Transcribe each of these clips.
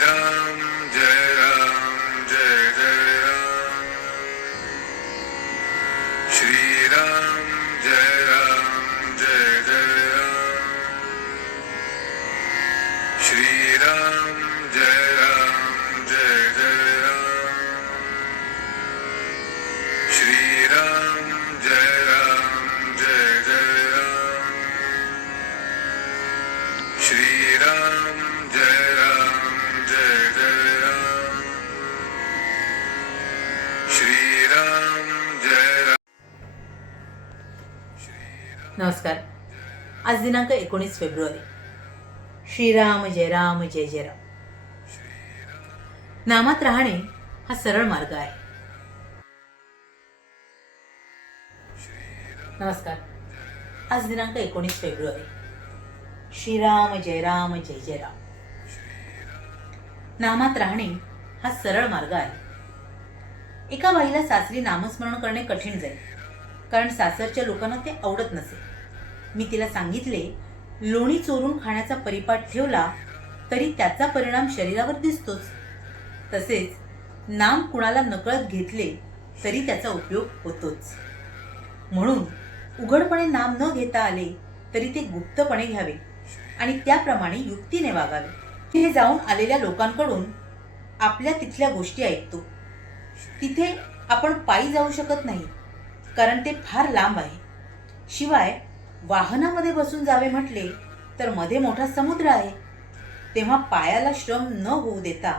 राम जय जय राम। श्री राम जय जय राम। श्री राम जय जय राम। श्री राम जय जय राम। श्री राम जय जय राम। श्री राम जय राम। नमस्कार। आज दिनांक 19 फेब्रुवारी। श्रीराम जय राम जय जय राम। नामात राहणे हा सरळ मार्ग आहे। नमस्कार। आज दिनांक 19 फेब्रुवारी। श्रीराम जय जय राम। नामात राहणे हा सरळ मार्ग आहे। एका बाईला सासरी नामस्मरण करणे कठीण जाईल, कारण सासरच्या लोकांना ते आवडत नसे। मी तिला सांगितले, लोणी चोरून खाण्याचा परिपाठ ठेवला तरी त्याचा परिणाम शरीरावर दिसतोच, तसेच नाम कुणाला नकळत घेतले तरी त्याचा उपयोग होतोच। म्हणून उघडपणे नाम न घेता आले तरी ते गुप्तपणे घ्यावे आणि त्याप्रमाणे युक्तीने वागावे। हे जाऊन आलेल्या लोकांकडून आपल्या तिथल्या गोष्टी ऐकतो। तिथे आपण पायी जाऊ शकत नाही, कारण ते फार लांब आहे। शिवाय वाहनामध्ये बसून जावे म्हटले तर मध्ये मोठा समुद्र आहे। तेव्हा पायाला श्रम न होऊ देता,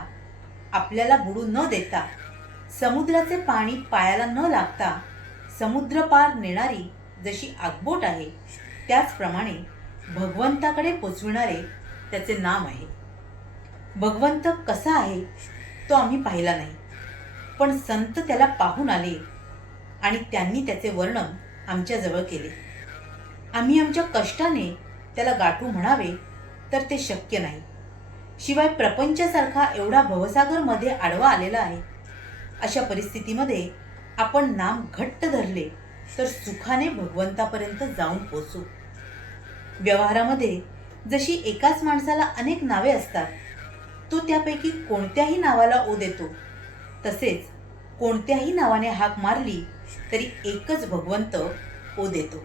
आपल्याला बुडू न देता, समुद्राचे पाणी पायाला न लागता समुद्र पार नेणारी जशी आगबोट आहे, त्याचप्रमाणे भगवंताकडे पोचविणारे त्याचे नाम आहे। भगवंत कसा आहे तो आम्ही पाहिला नाही, पण संत त्याला पाहून आले आणि त्यांनी त्याचे वर्णन आमच्या जवळ केले। आम्ही आमच्या कष्टाने त्याला गाठू म्हणावे तर ते शक्य नाही। शिवाय प्रपंचासारखा एवढा भवसागर मध्ये आडवा आलेला आहे। अशा परिस्थितीमध्ये आपण नाम घट्ट धरले तर सुखाने भगवंतापर्यंत जाऊन पोचू। व्यवहारामध्ये जशी एकाच माणसाला अनेक नावे असतात, तो त्यापैकी कोणत्याही नावाला ओ देतो, तसेच कोणत्याही नावाने हाक मारली तरी एकच भगवंत ओ देतो।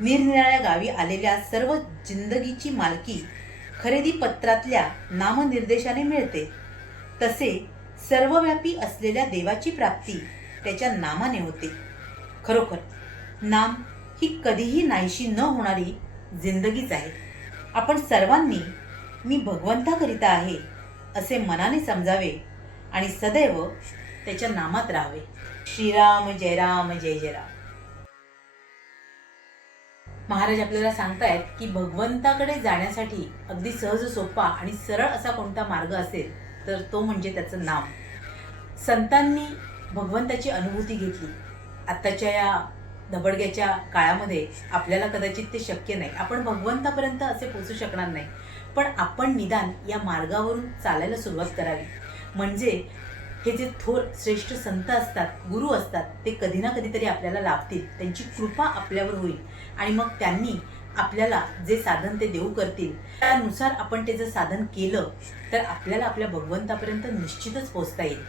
निरनिराळ्या गावी आलेल्या सर्व जिंदगीची मालकी खरेदी पत्रातल्या नामनिर्देशाने मिळते, तसे सर्वव्यापी असलेल्या देवाची प्राप्ती त्याच्या नामाने होते। खरोखर नाम ही कधीही नाहीशी न होणारी जिंदगीच आहे। आपण सर्वांनी मी भगवंताकरिता आहे असे मनाने समजावे आणि सदैव त्याच्या नामात राहावे। श्रीराम जय जय राम। महाराज आपल्याला सांगतायत की भगवंताकडे जाण्यासाठी अगदी सहज, सोपा आणि सरळ असा कोणता मार्ग असेल तर तो म्हणजे त्याचं नाम। संतांनी भगवंताची अनुभूती घेतली। आताच्या या धबडग्याच्या काळामध्ये आपल्याला कदाचित ते शक्य नाही, आपण भगवंतापर्यंत असे पोहोचू शकणार नाही, पण आपण निदान या मार्गावरून चालायला सुरुवात करावी। म्हणजे हे जे थोर श्रेष्ठ संत असतात, गुरु असतात, ते कधी ना कधीतरी आपल्याला लाभतील, त्यांची कृपा आपल्यावर होईल आणि मग त्यांनी आपल्याला जे साधन ते देऊ करतील, त्यानुसार आपण ते जर साधन केलं तर आपल्याला आपल्या भगवंतापर्यंत निश्चितच पोहोचता येईल।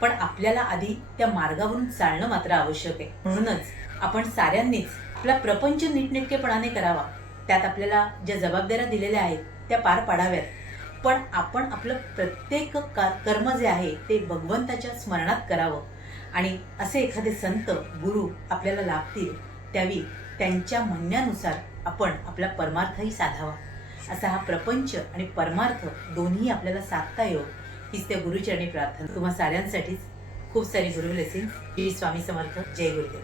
पण आपल्याला आधी त्या मार्गावरून चालणं मात्र आवश्यक आहे। म्हणूनच आपण साऱ्यांनीच आपला प्रपंच नीटनेटकेपणाने करावा। त्यात आपल्याला ज्या जबाबदाऱ्या दिलेल्या आहेत त्या पार पाडाव्यात, पण आपण आपलं प्रत्येक कर्म जे आहे ते भगवंताच्या स्मरणात करावं आणि असे एखादे संत गुरु आपल्याला लाभतील त्यावेळी त्यांच्या म्हणण्यानुसार आपण आपला परमार्थही साधावा। असा हा प्रपंच आणि परमार्थ दोन्ही आपल्याला साधता येऊ हीच त्या गुरुचरणी प्रार्थना। तुम्हा साऱ्यांसाठीच खूप सारी गुरु ब्लेसिंग। श्री स्वामी समर्थ। जय गुरुदेव।